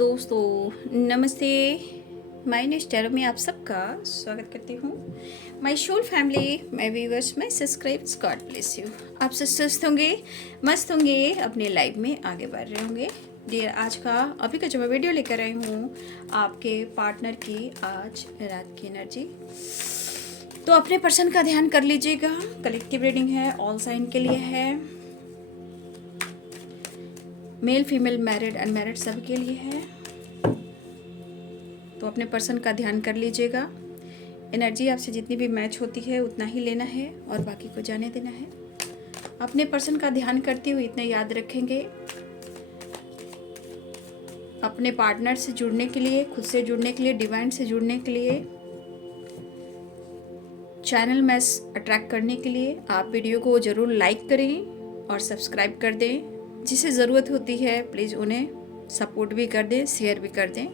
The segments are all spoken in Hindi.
दोस्तों, नमस्ते। माय नेस्टर में आप सबका स्वागत करती हूँ। My soul family, my viewers, my subscribers, God bless you. आप सब स्वस्थ होंगे, मस्त होंगे, अपने लाइफ में आगे बढ़ रहे होंगे। डियर, आज का अभी का जो मैं वीडियो लेकर आई हूँ आपके पार्टनर की आज रात की एनर्जी, तो अपने पर्सन का ध्यान कर लीजिएगा। कलेक्टिव रीडिंग है, ऑल साइन के लिए है, मेल फीमेल मैरिड अनमैरिड सब के लिए है। तो अपने पर्सन का ध्यान कर लीजिएगा। एनर्जी आपसे जितनी भी मैच होती है उतना ही लेना है और बाकी को जाने देना है। अपने पर्सन का ध्यान करते हुए इतना याद रखेंगे, अपने पार्टनर से जुड़ने के लिए, खुद से जुड़ने के लिए, डिवाइन से जुड़ने के लिए, चैनल मैस अट्रैक्ट करने के लिए आप वीडियो को ज़रूर लाइक करें और सब्सक्राइब कर दें। जिसे ज़रूरत होती है प्लीज़ उन्हें सपोर्ट भी कर दें, शेयर भी कर दें,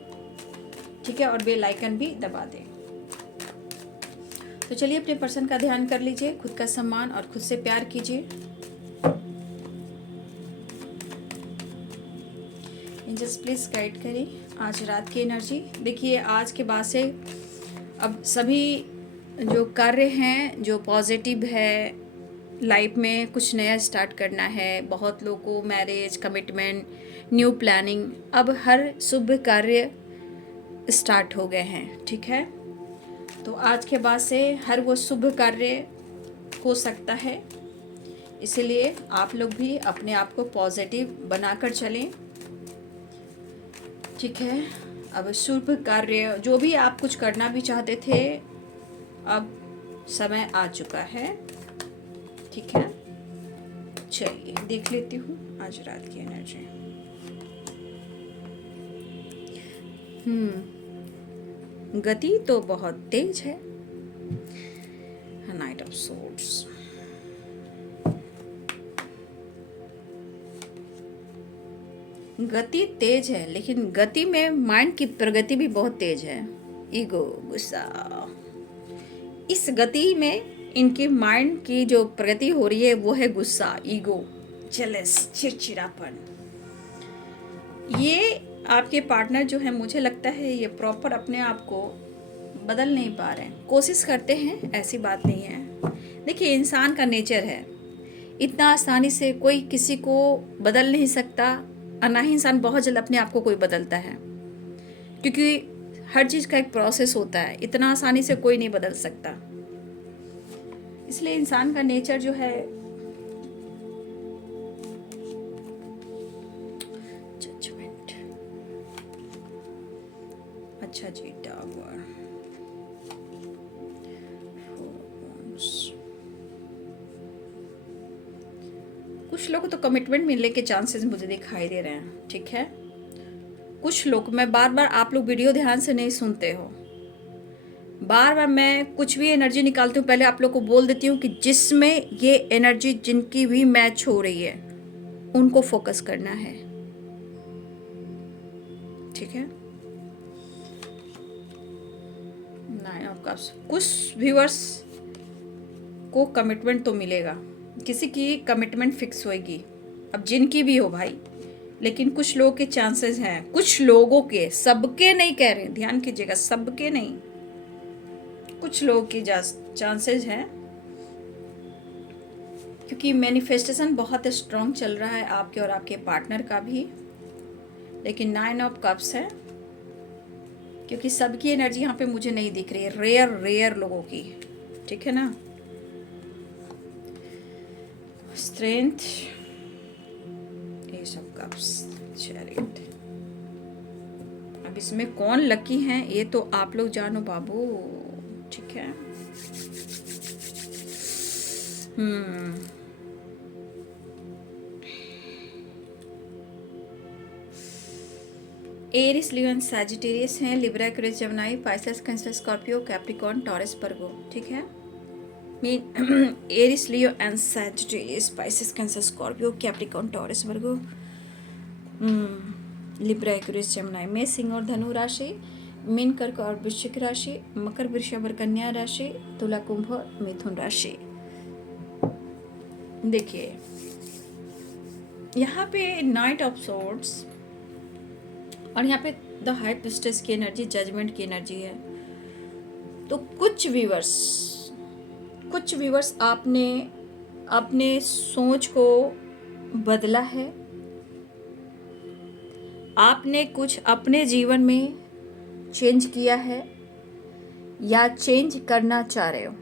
ठीक है, और बेल आइकन भी दबा दें। तो चलिए अपने पर्सन का ध्यान कर लीजिए, खुद का सम्मान और खुद से प्यार कीजिए। एंजल्स प्लीज़ गाइड करें आज रात की एनर्जी। देखिए, आज के बाद से अब सभी जो कार्य हैं, जो पॉजिटिव है, लाइफ में कुछ नया स्टार्ट करना है, बहुत लोगों को मैरिज, कमिटमेंट, न्यू प्लानिंग, अब हर शुभ कार्य स्टार्ट हो गए हैं, ठीक है। तो आज के बाद से हर वो शुभ कार्य हो सकता है, इसीलिए आप लोग भी अपने आप को पॉजिटिव बनाकर चलें, ठीक है। अब शुभ कार्य जो भी आप कुछ करना भी चाहते थे, अब समय आ चुका है, ठीक है। चलिए देख लेती हूँ आज रात की एनर्जी। गति तो बहुत तेज है। नाइट ऑफ सोर्ड्स, गति तेज है, लेकिन गति में माइंड की प्रगति भी बहुत तेज है। ईगो, गुस्सा, इस गति में इनकी माइंड की जो प्रगति हो रही है वो है गुस्सा, ईगो, जेलस, चिड़चिड़ापन। ये आपके पार्टनर जो है, मुझे लगता है ये प्रॉपर अपने आप को बदल नहीं पा रहे हैं। कोशिश करते हैं, ऐसी बात नहीं है। देखिए, इंसान का नेचर है, इतना आसानी से कोई किसी को बदल नहीं सकता, और ना ही इंसान बहुत जल्द अपने आप को कोई बदलता है, क्योंकि हर चीज़ का एक प्रोसेस होता है। इतना आसानी से कोई नहीं बदल सकता। इसलिए इंसान का नेचर जो है, जजमेंट, अच्छा जी, टावर, कुछ लोग तो कमिटमेंट मिलने के चांसेस मुझे दिखाई दे रहे हैं, ठीक है। कुछ लोग, मैं बार बार, आप लोग वीडियो ध्यान से नहीं सुनते हो, बार बार मैं कुछ भी एनर्जी निकालती हूँ पहले आप लोग को बोल देती हूँ कि जिसमें ये एनर्जी जिनकी भी मैच हो रही है उनको फोकस करना है, ठीक है। नाइन ऑफ कप्स, कुछ व्यूअर्स को कमिटमेंट तो मिलेगा, किसी की कमिटमेंट फिक्स होएगी, अब जिनकी भी हो भाई, लेकिन कुछ लोगों के चांसेस हैं, कुछ लोगों के, सबके नहीं कह रहे, ध्यान कीजिएगा, सबके नहीं, कुछ लोगों की चांसेस हैं, क्योंकि मैनिफेस्टेशन बहुत स्ट्रांग चल रहा है आपके और आपके पार्टनर का भी। लेकिन नाइन ऑफ कप्स है, क्योंकि सबकी एनर्जी यहाँ पे मुझे नहीं दिख रही है, रेयर लोगों की, ठीक है ना। Strength, S of cups, chariot. अब इसमें कौन लकी हैं ये तो आप लोग जानो बाबू, ठीक है। एरिस, लियो एंड सैजिटेरियस हैं, Libra, Aquarius, Gemini, Pisces, Cancer, Scorpio, Capricorn, Taurus, Virgo, ठीक है। मीन Aries, Leo and Sagittarius, Pisces, Cancer, Scorpio, Capricorn, Taurus, Virgo, Libra, Aquarius, Gemini में सिंह और धनु राशि, मीन, कर्क और वृश्चिक राशि, मकर, वृषभ और कन्या राशि, तुला, कुंभ और मिथुन राशि। देखिए यहाँ पे नाइट ऑफ सोर्ड्स, और यहाँ पे द हाई प्रिस्टेस की एनर्जी, जजमेंट की एनर्जी है। तो कुछ व्यूवर्स आपने अपने सोच को बदला है, आपने कुछ अपने जीवन में चेंज किया है या चेंज करना चाह रहे हो।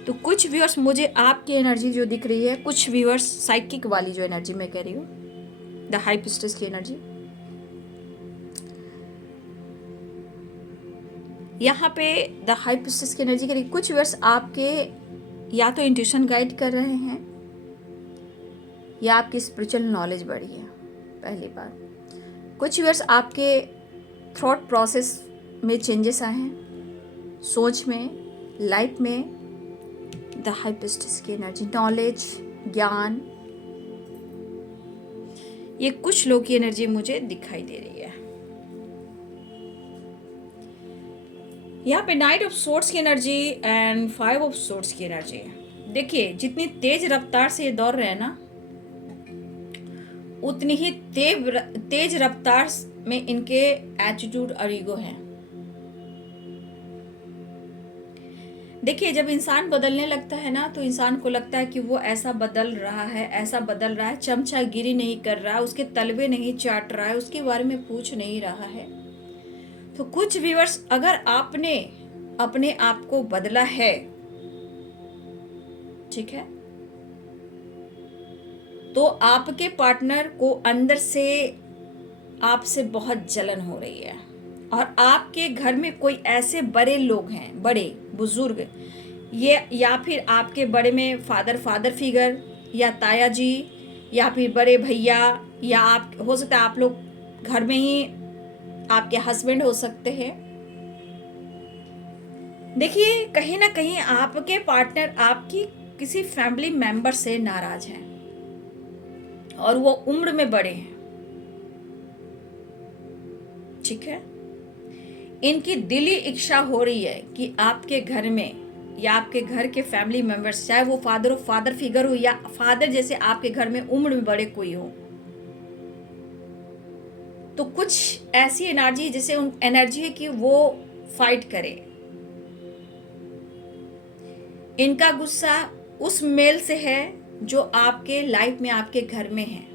तो कुछ व्यूअर्स, मुझे आपकी एनर्जी जो दिख रही है, कुछ व्यूअर्स साइकिक वाली जो एनर्जी मैं कह रही हूँ, द हाई प्रिस्टेस की एनर्जी, यहाँ पे द हाई प्रिस्टेस की एनर्जी कह कुछ व्यूअर्स आपके या तो इंट्यूशन गाइड कर रहे हैं या आपकी स्पिरिचुअल नॉलेज बढ़ी है। पहली बात, कुछ व्यूअर्स आपके थॉट प्रोसेस में चेंजेस आए हैं, सोच में, लाइफ में। द हाई प्रिस्टेस की एनर्जी, नॉलेज, ज्ञान, ये कुछ लोग की एनर्जी मुझे दिखाई दे रही है। यहाँ पे नाइट ऑफ सोर्ड्स की एनर्जी एंड 5 ऑफ सोर्ड्स की एनर्जी। देखिए, जितनी तेज रफ्तार से ये दौड़ रहे हैं ना, उतनी ही तेज रफ्तार में इनके एटीट्यूड और ईगो है। देखिए, जब इंसान बदलने लगता है ना, तो इंसान को लगता है कि वो ऐसा बदल रहा है, चमचागिरी नहीं कर रहा है, उसके तलवे नहीं चाट रहा है, उसके बारे में पूछ नहीं रहा है। तो कुछ व्यूअर्स, अगर आपने अपने आप को बदला है, ठीक है, तो आपके पार्टनर को अंदर से आपसे बहुत जलन हो रही है। और आपके घर में कोई ऐसे बड़े लोग हैं, बड़े बुजुर्ग, ये या फिर आपके बड़े में फादर फिगर या ताया जी या फिर बड़े भैया, या आप हो सकता है आप लोग घर में ही आपके हस्बैंड हो सकते हैं। देखिए, कहीं ना कहीं आपके पार्टनर आपकी किसी फैमिली मेंबर से नाराज हैं और वो उम्र में बड़े हैं, ठीक है। इनकी दिली इच्छा हो रही है कि आपके घर में या आपके घर के फैमिली मेंबर्स, चाहे वो फादर फिगर हो या फादर जैसे आपके घर में उम्र में बड़े कोई हो, तो कुछ ऐसी एनर्जी जैसे एनर्जी है कि वो फाइट करे। इनका गुस्सा उस मेल से है जो आपके लाइफ में, आपके घर में है।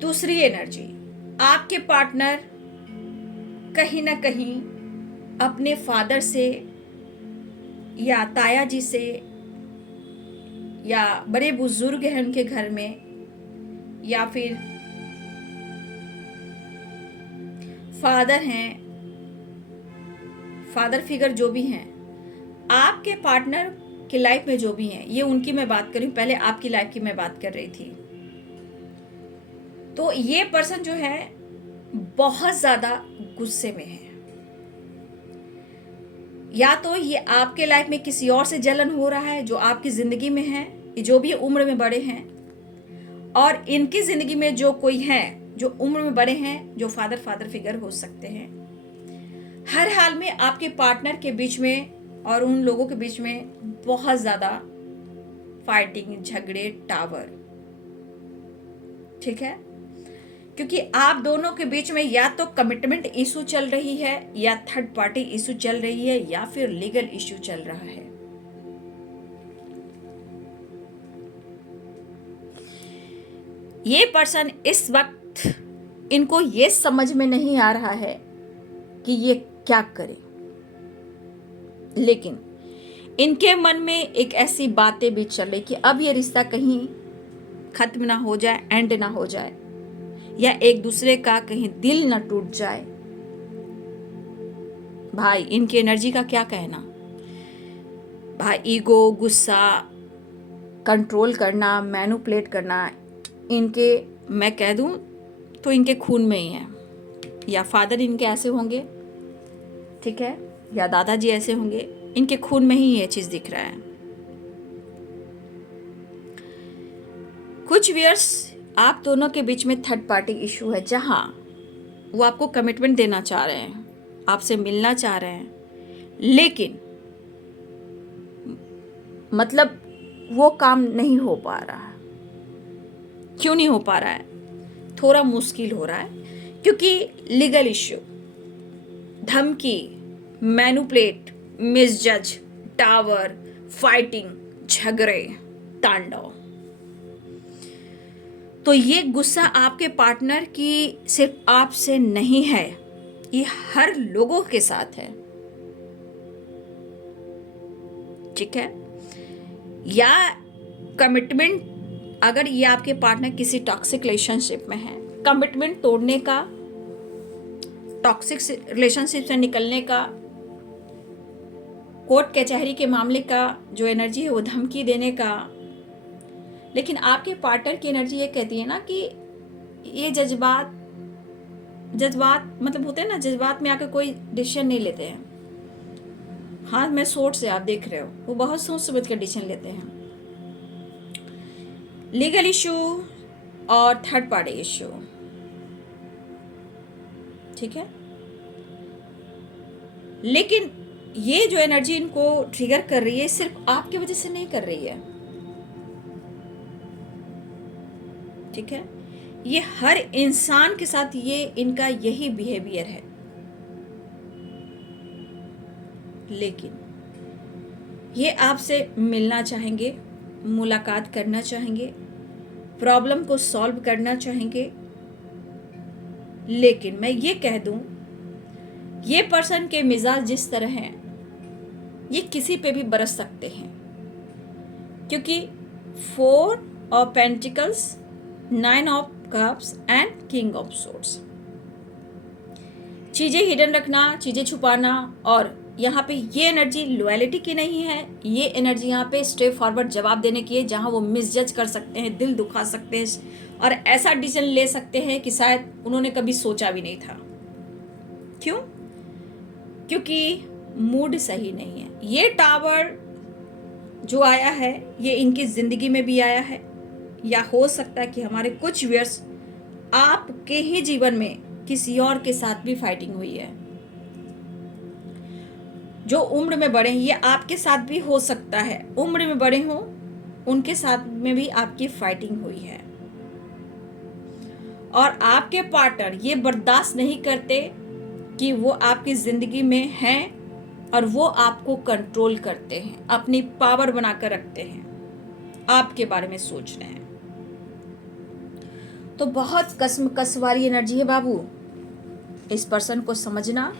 दूसरी एनर्जी, आपके पार्टनर कहीं ना कहीं अपने फादर से या ताया जी से या बड़े बुजुर्ग हैं उनके घर में, या फिर फादर हैं, फादर फिगर जो भी हैं, आपके पार्टनर की लाइफ में जो भी हैं, ये उनकी मैं बात कर रही हूँ, पहले आपकी लाइफ की मैं बात कर रही थी। तो ये पर्सन जो है बहुत ज्यादा गुस्से में है, या तो ये आपके लाइफ में किसी और से जलन हो रहा है जो आपकी जिंदगी में है, जो भी उम्र में बड़े हैं, और इनकी जिंदगी में जो कोई है जो उम्र में बड़े हैं, जो फादर फिगर हो सकते हैं। हर हाल में आपके पार्टनर के बीच में और उन लोगों के बीच में बहुत ज्यादा फाइटिंग, झगड़े, टावर, ठीक है, क्योंकि आप दोनों के बीच में या तो कमिटमेंट इशू चल रही है, या थर्ड पार्टी इशू चल रही है, या फिर लीगल इशू चल रहा है। ये पर्सन इस वक्त, इनको ये समझ में नहीं आ रहा है कि ये क्या करे, लेकिन इनके मन में एक ऐसी बातें भी चल रही कि अब ये रिश्ता कहीं खत्म ना हो जाए, एंड ना हो जाए, या एक दूसरे का कहीं दिल ना टूट जाए। भाई, इनकी एनर्जी का क्या कहना भाई। ईगो, गुस्सा, कंट्रोल करना, मैनिपुलेट करना, इनके, मैं कह दूं तो इनके खून में ही है। या फादर इनके ऐसे होंगे, ठीक है, या दादाजी ऐसे होंगे, इनके खून में ही ये चीज दिख रहा है। कुछ व्यूअर्स, आप दोनों के बीच में थर्ड पार्टी इशू है, जहां वो आपको कमिटमेंट देना चाह रहे हैं, आपसे मिलना चाह रहे हैं, लेकिन मतलब वो काम नहीं हो पा रहा। क्यों नहीं हो पा रहा है? थोड़ा मुश्किल हो रहा है क्योंकि लीगल इश्यू, धमकी, मैनुपुलेट, मिसजज, टावर, फाइटिंग, झगड़े, तांडव। तो ये गुस्सा आपके पार्टनर की सिर्फ आपसे नहीं है, ये हर लोगों के साथ है, ठीक है? या कमिटमेंट, अगर ये आपके पार्टनर किसी टॉक्सिक रिलेशनशिप में है, कमिटमेंट तोड़ने का, टॉक्सिक रिलेशनशिप से निकलने का, कोर्ट कचहरी के मामले का जो एनर्जी है वो धमकी देने का। लेकिन आपके पार्टनर की एनर्जी ये कहती है ना कि ये जज्बात मतलब होते हैं ना, जज्बात में आकर कोई डिसीजन नहीं लेते हैं। हाथ में सोच से आप देख रहे हो, वो बहुत सोच समझ कर डिसीजन लेते हैं। लीगल इशू और थर्ड पार्टी इशू, ठीक है? लेकिन ये जो एनर्जी इनको ट्रिगर कर रही है सिर्फ आपकी वजह से नहीं कर रही है, ठीक है? ये हर इंसान के साथ ये इनका यही बिहेवियर है। लेकिन ये आपसे मिलना चाहेंगे, मुलाकात करना चाहेंगे, प्रॉब्लम को सॉल्व करना चाहेंगे। लेकिन मैं ये कह दूं, ये पर्सन के मिजाज जिस तरह हैं, ये किसी पे भी बरस सकते हैं, क्योंकि 4 of pentacles, 9 of cups and king of swords. चीजें हिडन रखना, चीजें छुपाना, और यहाँ पे ये एनर्जी लॉयलिटी की नहीं है, ये एनर्जी यहाँ पे स्ट्रेट फॉरवर्ड जवाब देने की है, जहाँ वो मिसजज कर सकते हैं, दिल दुखा सकते हैं और ऐसा डिसीजन ले सकते हैं कि शायद उन्होंने कभी सोचा भी नहीं था। क्यों? क्योंकि मूड सही नहीं है। ये टावर जो आया है ये इनकी जिंदगी में भी आया है, या हो सकता है कि हमारे कुछ व्यूअर्स आपके ही जीवन में किसी और के साथ भी फाइटिंग हुई है। जो उम्र में बड़े हैं, ये आपके साथ भी हो सकता है, उम्र में बड़े हों उनके साथ में भी आपकी फाइटिंग हुई है। और आपके पार्टनर ये बर्दाश्त नहीं करते कि वो आपकी जिंदगी में हैं और वो आपको कंट्रोल करते हैं, अपनी पावर बनाकर रखते हैं, आपके बारे में सोच रहे हैं। तो बहुत कसमकस वाली एनर्जी है बाबू, इस पर्सन को समझना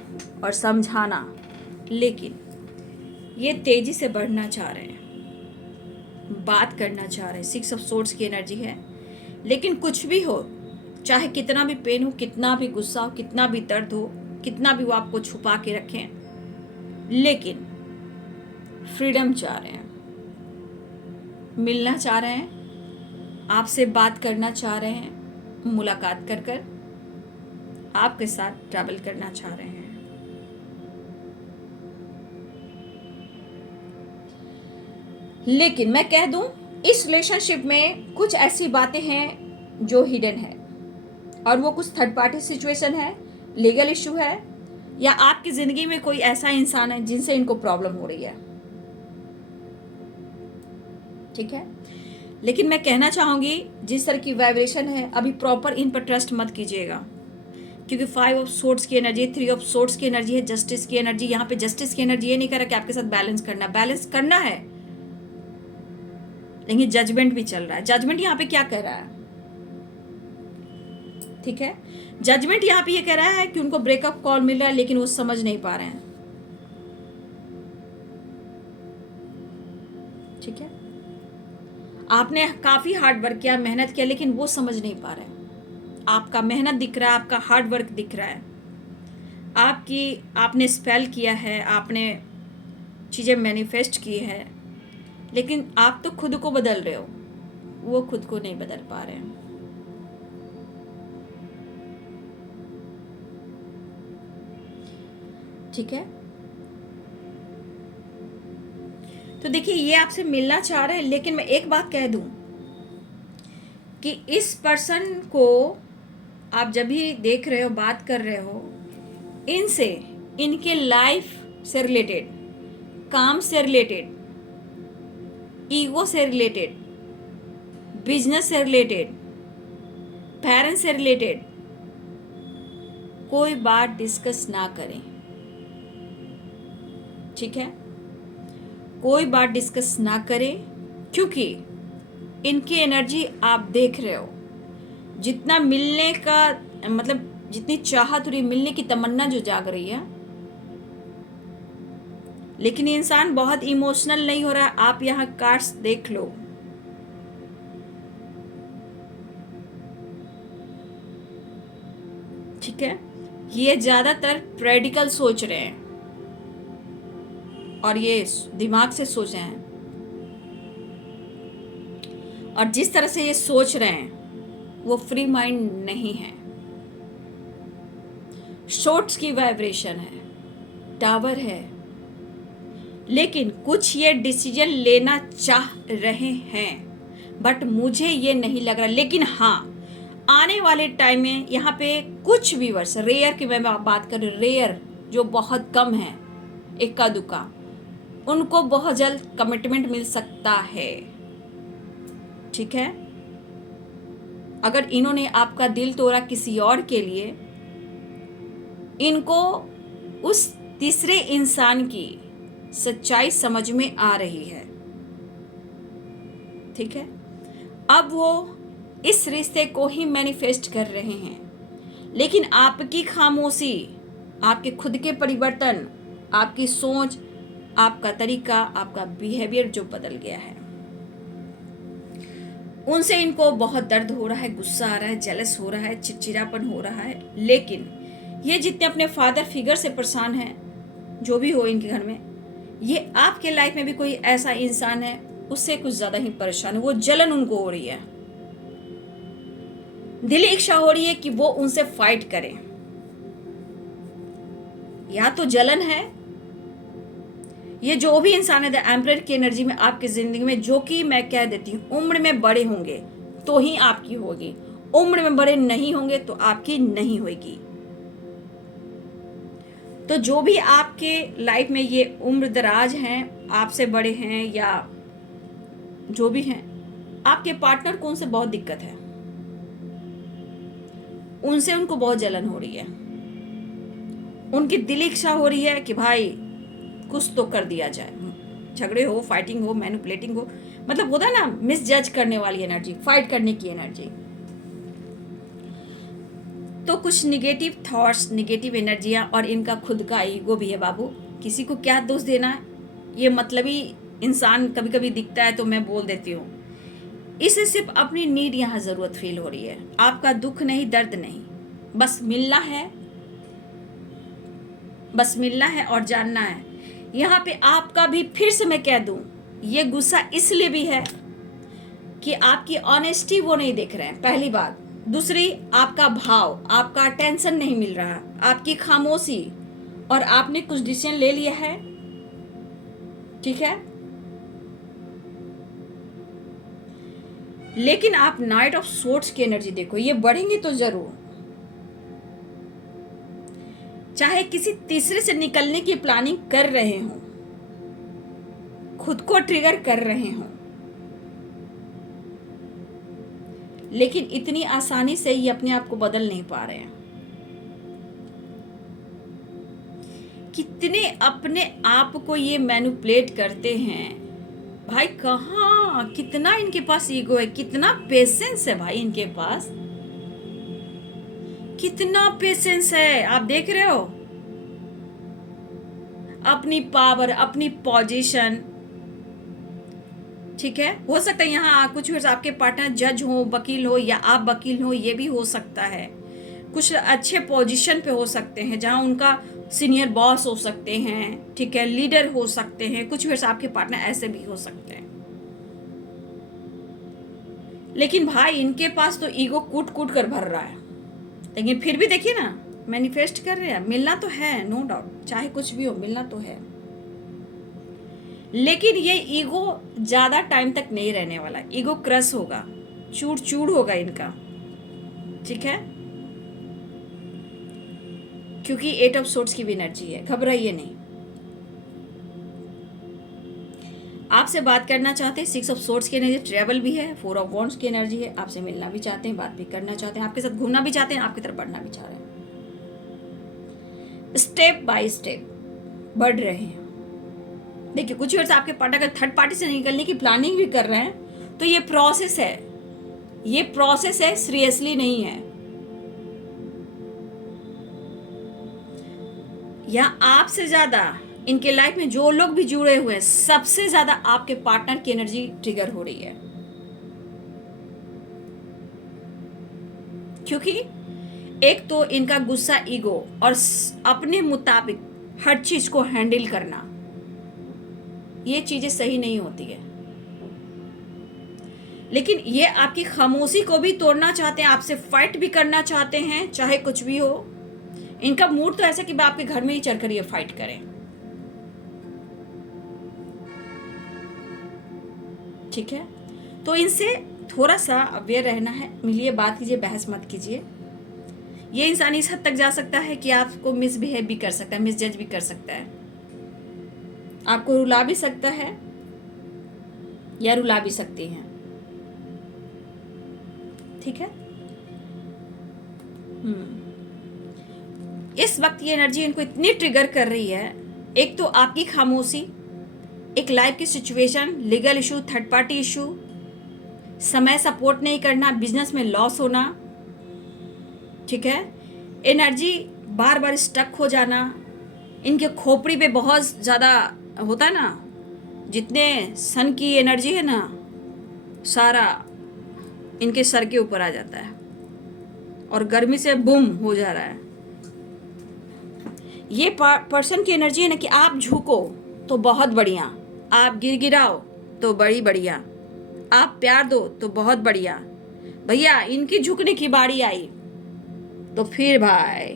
और समझाना। लेकिन ये तेजी से बढ़ना चाह रहे हैं, बात करना चाह रहे हैं। 6 ऑफ सोर्ड्स की एनर्जी है। लेकिन कुछ भी हो, चाहे कितना भी पेन हो, कितना भी गुस्सा हो, कितना भी दर्द हो, कितना भी वो आपको छुपा के रखें, लेकिन फ्रीडम चाह रहे हैं, मिलना चाह रहे हैं, आपसे बात करना चाह रहे हैं, मुलाकात कर कर आपके साथ ट्रैवल करना चाह रहे हैं। लेकिन मैं कह दूं, इस रिलेशनशिप में कुछ ऐसी बातें हैं जो हिडन है, और वो कुछ थर्ड पार्टी सिचुएशन है, लीगल इशू है, या आपकी जिंदगी में कोई ऐसा इंसान है जिनसे इनको प्रॉब्लम हो रही है, ठीक है? लेकिन मैं कहना चाहूंगी, जिस तरह की वाइब्रेशन है, अभी प्रॉपर इन पर ट्रस्ट मत कीजिएगा, क्योंकि 5 ऑफ सोर्ड्स की एनर्जी, 3 ऑफ सोर्ड्स की एनर्जी है, जस्टिस की एनर्जी। यहाँ पे जस्टिस की एनर्जी ये नहीं कर रहा कि आपके साथ बैलेंस करना है, लेकिन जजमेंट भी चल रहा है। जजमेंट यहाँ पे क्या कह रहा है, ठीक है? जजमेंट यहाँ पे ये कह रहा है कि उनको ब्रेकअप कॉल मिल रहा है, लेकिन वो समझ नहीं पा रहे हैं, ठीक है? आपने काफी हार्ड वर्क किया, मेहनत किया, लेकिन वो समझ नहीं पा रहे हैं। आपका मेहनत दिख रहा है, आपका हार्ड वर्क दिख रहा है, आपने स्पेल किया है, आपने चीजें मैनिफेस्ट की है, लेकिन आप तो खुद को बदल रहे हो, वो खुद को नहीं बदल पा रहे हैं। ठीक है? तो देखिए, ये आपसे मिलना चाह रहे हैं, लेकिन मैं एक बात कह दूं कि इस पर्सन को आप जब भी देख रहे हो, बात कर रहे हो, इनसे, इनके लाइफ से रिलेटेड, काम से रिलेटेड, ईगो से रिलेटेड, बिजनेस से रिलेटेड, पेरेंट्स से रिलेटेड कोई बात डिस्कस ना करें, ठीक है? कोई बात डिस्कस ना करें, क्योंकि इनकी एनर्जी आप देख रहे हो, जितना मिलने का मतलब जितनी चाहत हो रही, मिलने की तमन्ना जो जाग रही है, लेकिन ये इंसान बहुत इमोशनल नहीं हो रहा है। आप यहाँ कार्ड्स देख लो, ठीक है? ये ज्यादातर प्रैक्टिकल सोच रहे हैं और ये दिमाग से सोच रहे हैं, और जिस तरह से ये सोच रहे हैं वो फ्री माइंड नहीं है। शॉर्ट्स की वाइब्रेशन है, टावर है, लेकिन कुछ ये डिसीजन लेना चाह रहे हैं, बट मुझे ये नहीं लग रहा। लेकिन हाँ, आने वाले टाइम में यहाँ पे कुछ व्यूअर्स, रेयर की मैं बात कर रही हूँ, रेयर जो बहुत कम है, इक्का दुक्का, उनको बहुत जल्द कमिटमेंट मिल सकता है, ठीक है? अगर इन्होंने आपका दिल तोड़ा किसी और के लिए, इनको उस तीसरे इंसान की सच्चाई समझ में आ रही है, ठीक है? अब वो इस रिश्ते को ही मैनिफेस्ट कर रहे हैं, लेकिन आपकी खामोशी, आपके खुद के परिवर्तन, आपकी सोच, आपका तरीका, आपका बिहेवियर जो बदल गया है, उनसे इनको बहुत दर्द हो रहा है, गुस्सा आ रहा है, जेलस हो रहा है, चिड़चिड़ापन हो रहा है। लेकिन ये जितने अपने फादर फिगर से परेशान हैं, जो भी हो इनके घर में, ये आपके लाइफ में भी कोई ऐसा इंसान है, उससे कुछ ज्यादा ही परेशान है। वो जलन उनको हो रही है, दिली इच्छा हो रही है कि वो उनसे फाइट करें। या तो जलन है, ये जो भी इंसान है द एम्परर की एनर्जी में आपकी जिंदगी में, जो कि मैं कह देती हूँ उम्र में बड़े होंगे तो ही आपकी होगी, उम्र में बड़े नहीं होंगे तो आपकी नहीं होगी। तो जो भी आपके लाइफ में ये उम्र दराज हैं, आपसे बड़े हैं या जो भी हैं, आपके पार्टनर को उनसे बहुत दिक्कत है, उनसे उनको बहुत जलन हो रही है, उनकी दिली इच्छा हो रही है कि भाई कुछ तो कर दिया जाए, झगड़े हो, फाइटिंग हो, मैनिपुलेटिंग हो, मतलब होता है ना मिस जज करने वाली एनर्जी, फाइट करने की एनर्जी। तो कुछ निगेटिव थॉट्स, निगेटिव एनर्जियां, और इनका खुद का ईगो भी है। बाबू, किसी को क्या दोष देना है, ये मतलबी इंसान कभी कभी दिखता है तो मैं बोल देती हूँ, इसे सिर्फ अपनी नीड यहाँ जरूरत फील हो रही है, आपका दुख नहीं, दर्द नहीं, बस मिलना है, बस मिलना है और जानना है। यहाँ पे आपका भी फिर से मैं कह दूं, ये गुस्सा इसलिए भी है कि आपकी ऑनेस्टी वो नहीं देख रहे हैं, पहली बात। दूसरी, आपका भाव, आपका अटेंशन नहीं मिल रहा, आपकी खामोशी, और आपने कुछ डिसीजन ले लिया है, ठीक है? लेकिन आप नाइट ऑफ सोर्ट्स की एनर्जी देखो, ये बढ़ेंगे तो जरूर, चाहे किसी तीसरे से निकलने की प्लानिंग कर रहे हो, खुद को ट्रिगर कर रहे हो, लेकिन इतनी आसानी से ये अपने आप को बदल नहीं पा रहे हैं। कितने अपने आप को ये मैनिपुलेट करते हैं भाई, कहाँ, कितना इनके पास ईगो है, कितना पेशेंस है भाई इनके पास, कितना पेशेंस है। आप देख रहे हो अपनी पावर, अपनी पोजीशन, ठीक है? हो सकता है यहाँ कुछ आपके पार्टनर जज हो, वकील हो, या आप वकील हो, ये भी हो सकता है। कुछ अच्छे पोजीशन पे हो सकते हैं, जहाँ उनका सीनियर बॉस हो सकते हैं, ठीक है, लीडर हो सकते हैं, कुछ वर्ष आपके पार्टनर ऐसे भी हो सकते हैं। लेकिन भाई इनके पास तो ईगो कूट कूट कर भर रहा है, लेकिन फिर भी देखिए ना, मैनिफेस्ट कर रहे हैं, मिलना तो है, नो डाउट, चाहे कुछ भी हो मिलना तो है। लेकिन ये ईगो ज्यादा टाइम तक नहीं रहने वाला, ईगो क्रश होगा, चूर चूर होगा इनका, ठीक है? क्योंकि 8 ऑफ सोर्ट्स की भी एनर्जी है, घबराइए नहीं। आपसे बात करना चाहते हैं, 6 ऑफ सोर्ड्स की एनर्जी, ट्रैवल भी है, 4 ऑफ वॉन्ड्स की एनर्जी है, आपसे मिलना भी चाहते हैं, बात भी करना चाहते हैं, आपके साथ घूमना भी चाहते हैं, आपकी तरफ बढ़ना भी चाह रहे हैं, स्टेप बाय स्टेप बढ़ रहे हैं। देखिए कुछ वर्ष आपके पार्टनर अगर थर्ड पार्टी से निकलने की प्लानिंग भी कर रहे हैं तो ये प्रोसेस है, ये प्रोसेस है, सीरियसली नहीं है। या आपसे ज्यादा इनके लाइफ में जो लोग भी जुड़े हुए हैं, सबसे ज्यादा आपके पार्टनर की एनर्जी ट्रिगर हो रही है, क्योंकि एक तो इनका गुस्सा, ईगो और अपने मुताबिक हर चीज को हैंडल करना, ये चीजें सही नहीं होती है। लेकिन ये आपकी खामोशी को भी तोड़ना चाहते हैं, आपसे फाइट भी करना चाहते हैं, चाहे कुछ भी हो। इनका मूड तो ऐसा कि आपके घर में ही चलकर ये फाइट करें, ठीक है। तो इनसे थोड़ा सा अवेयर रहना है, मिलिए, बात कीजिए, बहस मत कीजिए। ये इंसान इस हद तक जा सकता है कि आपको मिसबिहेव भी कर सकता है, मिसजज भी कर सकता है, आपको रुला भी सकता है या रुला भी सकती हैं, ठीक है। इस वक्त ये एनर्जी इनको इतनी ट्रिगर कर रही है, एक तो आपकी खामोशी, एक लाइफ की situation, legal issue, third party issue, समय सपोर्ट नहीं करना, बिजनेस में लॉस होना, ठीक है। एनर्जी बार बार स्टक हो जाना, इनके खोपड़ी पे बहुत ज़्यादा होता है ना, जितने सन की एनर्जी है ना, सारा इनके सर के ऊपर आ जाता है और गर्मी से बुम हो जा रहा है। ये पर्सन की एनर्जी है ना कि आप झुको तो बहुत बढ़िया, आप गिड़गिड़ाओ तो बड़ी बढ़िया, आप प्यार दो तो बहुत बढ़िया, भैया इनकी झुकने की बारी आई तो फिर भाई,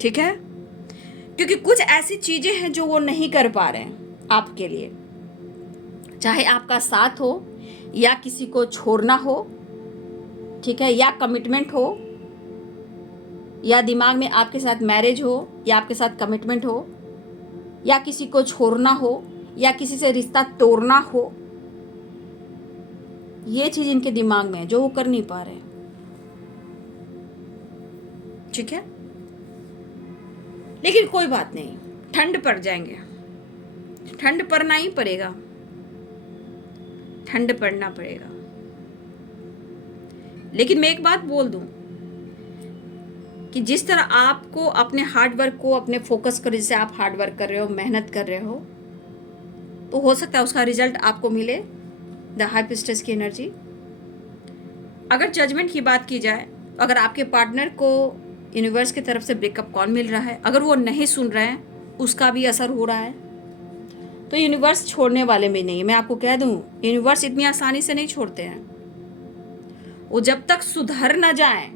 ठीक है। क्योंकि कुछ ऐसी चीजें हैं जो वो नहीं कर पा रहे हैं आपके लिए, चाहे आपका साथ हो या किसी को छोड़ना हो, ठीक है, या कमिटमेंट हो, या दिमाग में आपके साथ मैरिज हो या आपके साथ कमिटमेंट हो, या किसी को छोड़ना हो या किसी से रिश्ता तोड़ना हो, ये चीज इनके दिमाग में है जो वो कर नहीं पा रहे, ठीक है। लेकिन कोई बात नहीं, ठंड पड़ जाएंगे, ठंड पड़ना ही पड़ेगा, ठंड पड़ना पड़ेगा। लेकिन मैं एक बात बोल दूं कि जिस तरह आपको अपने हार्ड वर्क को अपने फोकस कर, जैसे आप हार्ड वर्क कर रहे हो, मेहनत कर रहे हो, तो हो सकता है उसका रिजल्ट आपको मिले, द हाई प्रीस्टेस की एनर्जी। अगर जजमेंट की बात की जाए, अगर आपके पार्टनर को यूनिवर्स की तरफ से ब्रेकअप कॉल मिल रहा है, अगर वो नहीं सुन रहे हैं, उसका भी असर हो रहा है, तो यूनिवर्स छोड़ने वाले में नहीं है। मैं आपको कह दूं, यूनिवर्स इतनी आसानी से नहीं छोड़ते हैं। वो जब तक सुधर ना जाए,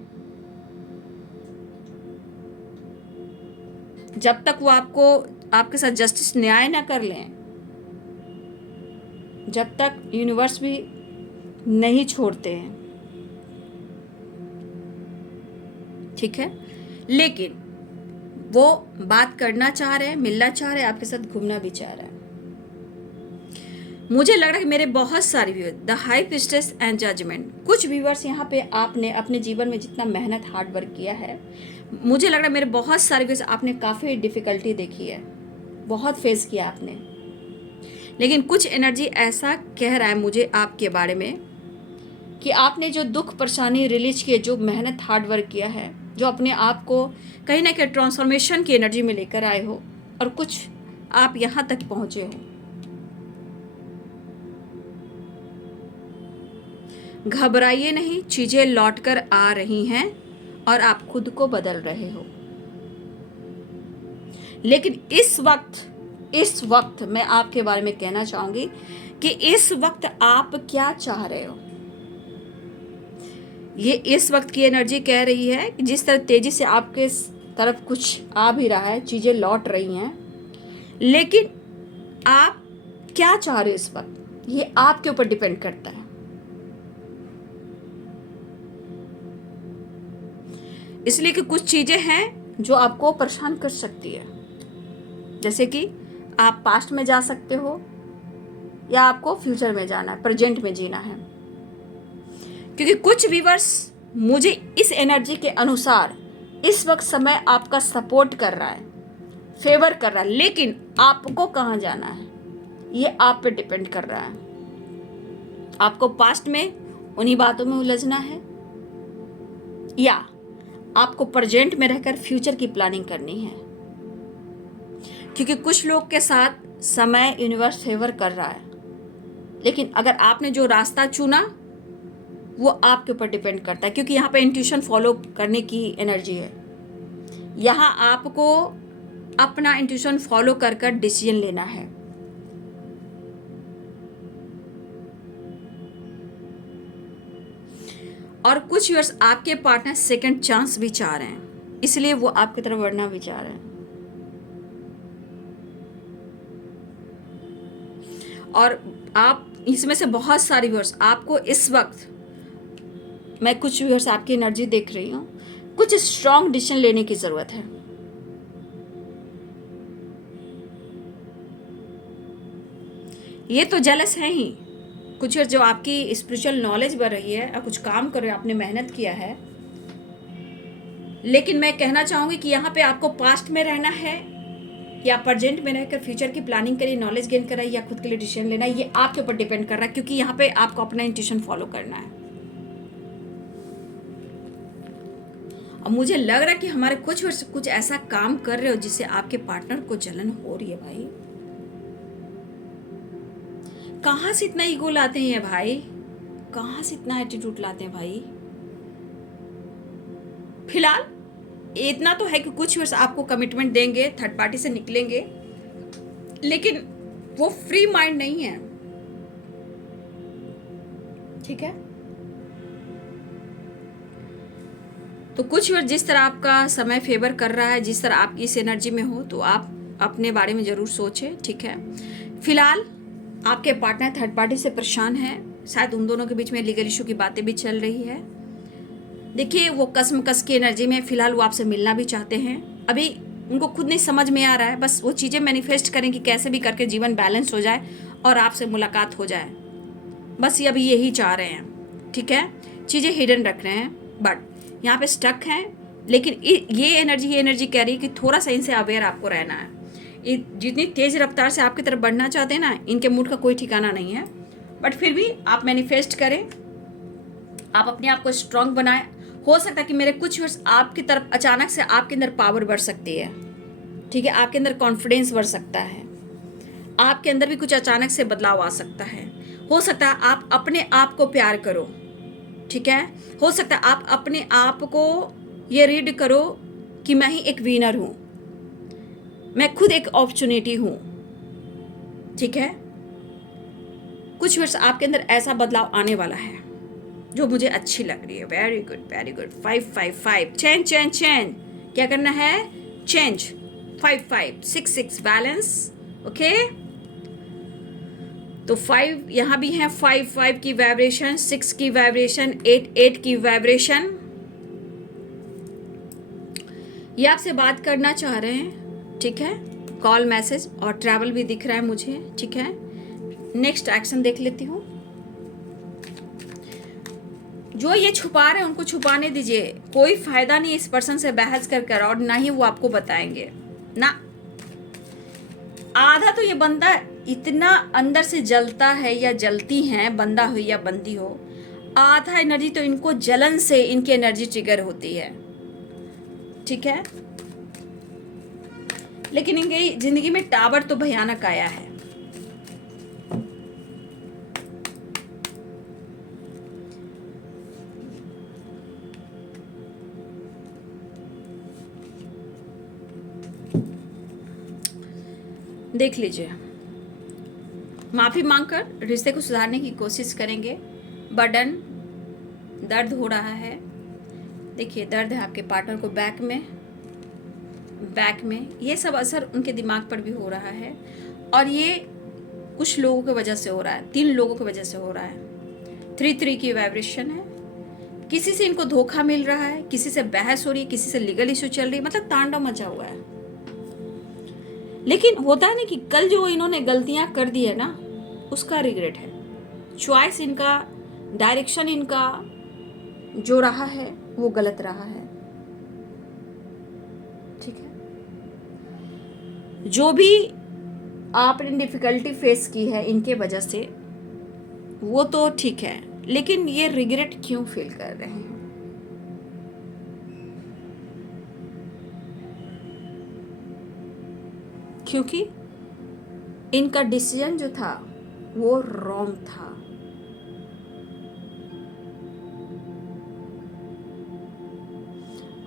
जब तक वो आपके साथ जस्टिस न्याय ना कर लें, जब तक यूनिवर्स भी नहीं छोड़ते हैं, ठीक है। लेकिन वो बात करना चाह रहे हैं, मिलना चाह रहे हैं, आपके साथ घूमना भी चाह रहा है। मुझे लग रहा है कि मेरे बहुत सारे viewers, the high priestess and judgement, कुछ व्यूअर्स यहाँ पे आपने अपने जीवन में जितना मेहनत हार्ड वर्क किया है, मुझे लग रहा है मेरे बहुत सारे व्यूअर्स आपने काफ़ी डिफ़िकल्टी देखी है, बहुत फेस किया आपने। लेकिन कुछ एनर्जी ऐसा कह रहा है मुझे आपके बारे में कि आपने जो दुख परेशानी रिलीज किए, जो मेहनत हार्ड वर्क किया है, जो अपने आप को कहीं ना कहीं ट्रांसफॉर्मेशन की एनर्जी में लेकर आए हो, और कुछ आप यहाँ तक पहुँचे हो। घबराइए नहीं, चीजें लौट कर आ रही हैं और आप खुद को बदल रहे हो। लेकिन इस वक्त मैं आपके बारे में कहना चाहूंगी कि इस वक्त आप क्या चाह रहे हो। ये इस वक्त की एनर्जी कह रही है कि जिस तरह तेजी से आपके तरफ कुछ आ भी रहा है, चीजें लौट रही हैं, लेकिन आप क्या चाह रहे हो इस वक्त, ये आपके ऊपर डिपेंड करता है। इसलिए कि कुछ चीजें हैं जो आपको परेशान कर सकती है, जैसे कि आप पास्ट में जा सकते हो या आपको फ्यूचर में जाना है, प्रेजेंट में जीना है। क्योंकि कुछ व्यूअर्स मुझे इस एनर्जी के अनुसार इस वक्त समय आपका सपोर्ट कर रहा है, फेवर कर रहा है, लेकिन आपको कहाँ जाना है ये आप पे डिपेंड कर रहा है। आपको पास्ट में उन्हीं बातों में उलझना है या आपको प्रेजेंट में रहकर फ्यूचर की प्लानिंग करनी है। क्योंकि कुछ लोग के साथ समय यूनिवर्स फेवर कर रहा है, लेकिन अगर आपने जो रास्ता चुना वो आपके ऊपर डिपेंड करता है। क्योंकि यहाँ पे इंट्यूशन फॉलो करने की एनर्जी है। यहाँ आपको अपना इंट्यूशन फॉलो कर कर डिसीजन लेना है। और कुछ व्यूअर्स आपके पार्टनर सेकंड चांस भी चाह रहे हैं, इसलिए वो आपकी तरफ बढ़ना भी चाह रहे हैं। और आप इसमें से बहुत सारे व्यूअर्स आपको इस वक्त, मैं कुछ व्यूअर्स आपकी एनर्जी देख रही हूँ, कुछ स्ट्रॉन्ग डिसीजन लेने की जरूरत है। ये तो जेलस है ही कुछ जो आपकी स्पिरिचुअल नॉलेज बढ़ रही है और कुछ काम कर रहे हो, आपने मेहनत किया है। लेकिन मैं कहना चाहूंगी कि यहाँ पे आपको पास्ट में रहना है या प्रेजेंट में रहकर फ्यूचर की प्लानिंग करिए, नॉलेज गेन कराइए या खुद के लिए डिसीजन लेना है, ये आपके ऊपर डिपेंड कर रहा है। क्योंकि यहाँ पे आपको अपना इंट्यूशन फॉलो करना है। और मुझे लग रहा है कि हमारे कुछ ऐसा काम कर रहे हो जिससे आपके पार्टनर को जलन हो रही है। भाई कहाँ से इतना ईगो लाते हैं ये भाई, कहाँ से इतना एटीट्यूड लाते हैं भाई। फिलहाल इतना तो है कि कुछ वर्ष आपको कमिटमेंट देंगे, थर्ड पार्टी से निकलेंगे, लेकिन वो फ्री माइंड नहीं है। ठीक है, तो कुछ वर्ष जिस तरह आपका समय फेवर कर रहा है, जिस तरह आप इस एनर्जी में हो, तो आप अपने बारे में जरूर सोचें। ठीक है, फिलहाल आपके पार्टनर थर्ड पार्टी से परेशान है, शायद उन दोनों के बीच में लीगल इशू की बातें भी चल रही है। देखिए वो कसमकस की एनर्जी में, फिलहाल वो आपसे मिलना भी चाहते हैं। अभी उनको खुद नहीं समझ में आ रहा है, बस वो चीज़ें मैनिफेस्ट करें कि कैसे भी करके जीवन बैलेंस हो जाए और आपसे मुलाकात हो जाए, बस ये अभी यही चाह रहे हैं। ठीक है, चीज़ें हिडन रख रहे हैं, बट यहाँ पे स्टक हैं। लेकिन ये एनर्जी कह रही है कि थोड़ा सा इनसे अवेयर आपको रहना है। जितनी तेज़ रफ्तार से आपकी तरफ बढ़ना चाहते हैं ना, इनके मूड का कोई ठिकाना नहीं है। बट फिर भी आप मैनिफेस्ट करें, आप अपने आप को स्ट्रांग बनाएं। हो सकता है कि मेरे कुछ वर्ष आपकी तरफ अचानक से आपके अंदर पावर बढ़ सकती है। ठीक है, आपके अंदर कॉन्फिडेंस बढ़ सकता है, आपके अंदर भी कुछ अचानक से बदलाव आ सकता है। हो सकता है आप अपने आप को प्यार करो। ठीक है, हो सकता है आप अपने आप को ये रीड करो कि मैं ही एक विनर हूँ, मैं खुद एक अपॉर्चुनिटी हूँ। ठीक है, कुछ वर्ष आपके अंदर ऐसा बदलाव आने वाला है जो मुझे अच्छी लग रही है। Very good, very good. 555 change change change, क्या करना है? चेंज। 55 66 बैलेंस। ओके, तो 5 यहाँ भी है, 5 की वाइब्रेशन, 6 की वाइब्रेशन, 8 की वाइब्रेशन। ये आपसे बात करना चाह रहे हैं। ठीक है, कॉल, मैसेज और ट्रैवल भी दिख रहा है मुझे। ठीक है, नेक्स्ट एक्शन देख लेती हूँ। जो ये छुपा रहे हैं उनको छुपाने दीजिए, कोई फायदा नहीं इस पर्सन से बहस कर और ना ही वो आपको बताएंगे ना। आधा तो ये बंदा इतना अंदर से जलता है या जलती हैं, बंदा हो या बंदी हो, आधा एनर्जी तो इनको जलन से इनकी एनर्जी ट्रिगर होती है। ठीक है, लेकिन इनकी जिंदगी में टावर तो भयानक आया है। देख लीजिए, माफी मांगकर रिश्ते को सुधारने की कोशिश करेंगे। बर्डन, दर्द हो रहा है। देखिए दर्द है आपके पार्टनर को बैक में। ये सब असर उनके दिमाग पर भी हो रहा है और ये कुछ लोगों की वजह से हो रहा है, 3 लोगों की वजह से हो रहा है। 3 की वाइब्रेशन है। किसी से इनको धोखा मिल रहा है, किसी से बहस हो रही है, किसी से लीगल इशू चल रही है, मतलब तांडव मचा हुआ है। लेकिन होता है ना कि कल जो इन्होंने गलतियां कर दी है ना, उसका रिग्रेट है। चॉइस इनका, डायरेक्शन इनका जो रहा है वो गलत रहा है। ठीक है, जो भी आपने डिफिकल्टी फेस की है इनके वजह से, वो तो ठीक है, लेकिन ये रिग्रेट क्यों फील कर रहे हैं? क्योंकि इनका डिसीजन जो था वो रॉन्ग था।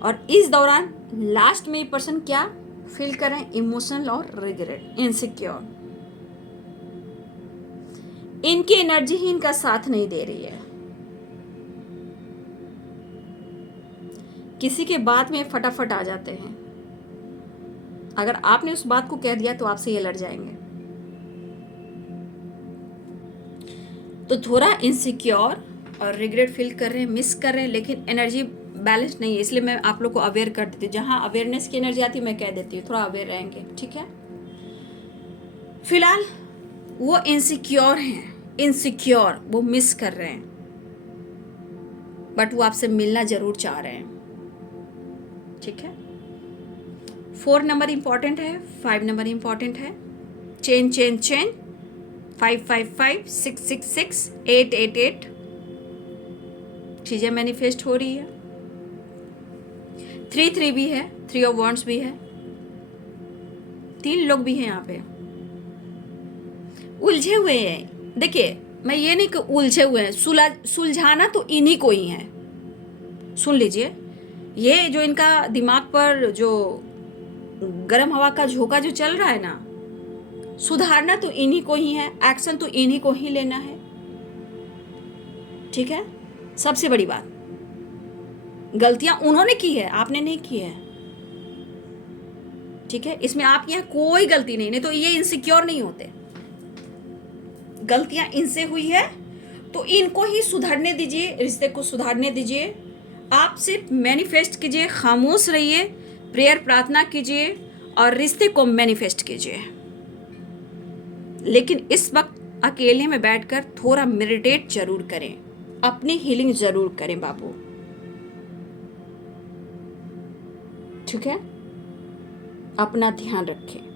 और इस दौरान लास्ट में ये पर्सन क्या फील कर रहे हैं? इमोशनल और रिग्रेट, इनसिक्योर। इनकी एनर्जी ही इनका साथ नहीं दे रही है। किसी के बात में फटाफट आ जाते हैं, अगर आपने उस बात को कह दिया तो आपसे ये लड़ जाएंगे। तो थोड़ा इनसिक्योर और रिग्रेट फील कर रहे हैं, मिस कर रहे हैं, लेकिन एनर्जी बैलेंस नहीं है। इसलिए मैं आप लोग को अवेयर कर देती हूँ, जहाँ अवेयरनेस की एनर्जी आती है मैं कह देती हूँ थोड़ा अवेयर रहेंगे। ठीक है, फिलहाल वो इनसिक्योर हैं, इनसिक्योर, वो मिस कर रहे हैं, बट वो आपसे मिलना जरूर चाह रहे हैं। ठीक है, 4 नंबर इंपॉर्टेंट है, 5 नंबर इंपॉर्टेंट है। चेन चेन चेन, 555, 666, 888 चीजें मैनिफेस्ट हो रही है। 3 भी है, 3 ऑफ वॉन्ड्स भी है। 3 लोग भी हैं यहाँ पे उलझे हुए हैं। देखिए, मैं ये नहीं कि उलझे हुए हैं, सुलझाना तो इन्हीं को ही है। सुन लीजिए, ये जो इनका दिमाग पर जो गर्म हवा का झोंका जो चल रहा है ना, सुधारना तो इन्हीं को ही है, एक्शन तो इन्हीं को ही लेना है। ठीक है, सबसे बड़ी बात, गलतियां उन्होंने की है, आपने नहीं की है। ठीक है, इसमें आपके यहाँ कोई गलती नहीं तो ये इनसिक्योर नहीं होते। गलतियां इनसे हुई है तो इनको ही सुधारने दीजिए, रिश्ते को सुधारने दीजिए। आप सिर्फ मैनिफेस्ट कीजिए, खामोश रहिए, प्रेयर प्रार्थना कीजिए और रिश्ते को मैनिफेस्ट कीजिए। लेकिन इस वक्त अकेले में बैठकर थोड़ा मेडिटेट जरूर करें, अपनी हीलिंग जरूर करें बाबू। ठीक है, अपना ध्यान रखें।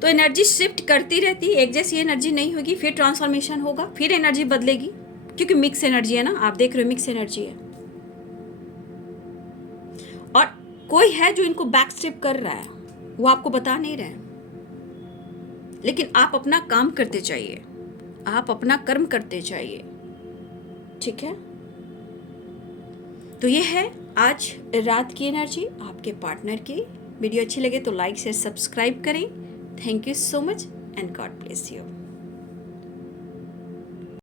तो एनर्जी शिफ्ट करती रहती है, एक जैसी एनर्जी नहीं होगी, फिर ट्रांसफॉर्मेशन होगा, फिर एनर्जी बदलेगी, क्योंकि मिक्स एनर्जी है ना, आप देख रहे हो मिक्स एनर्जी है। और कोई है जो इनको बैक स्टेप कर रहा है, वो आपको बता नहीं रहा है, लेकिन आप अपना काम करते जाइए, आप अपना कर्म करते जाइए। ठीक है, तो ये है आज रात की एनर्जी आपके पार्टनर की। वीडियो अच्छी लगे तो लाइक शेयर सब्सक्राइब करें। Thank you so much and God bless you.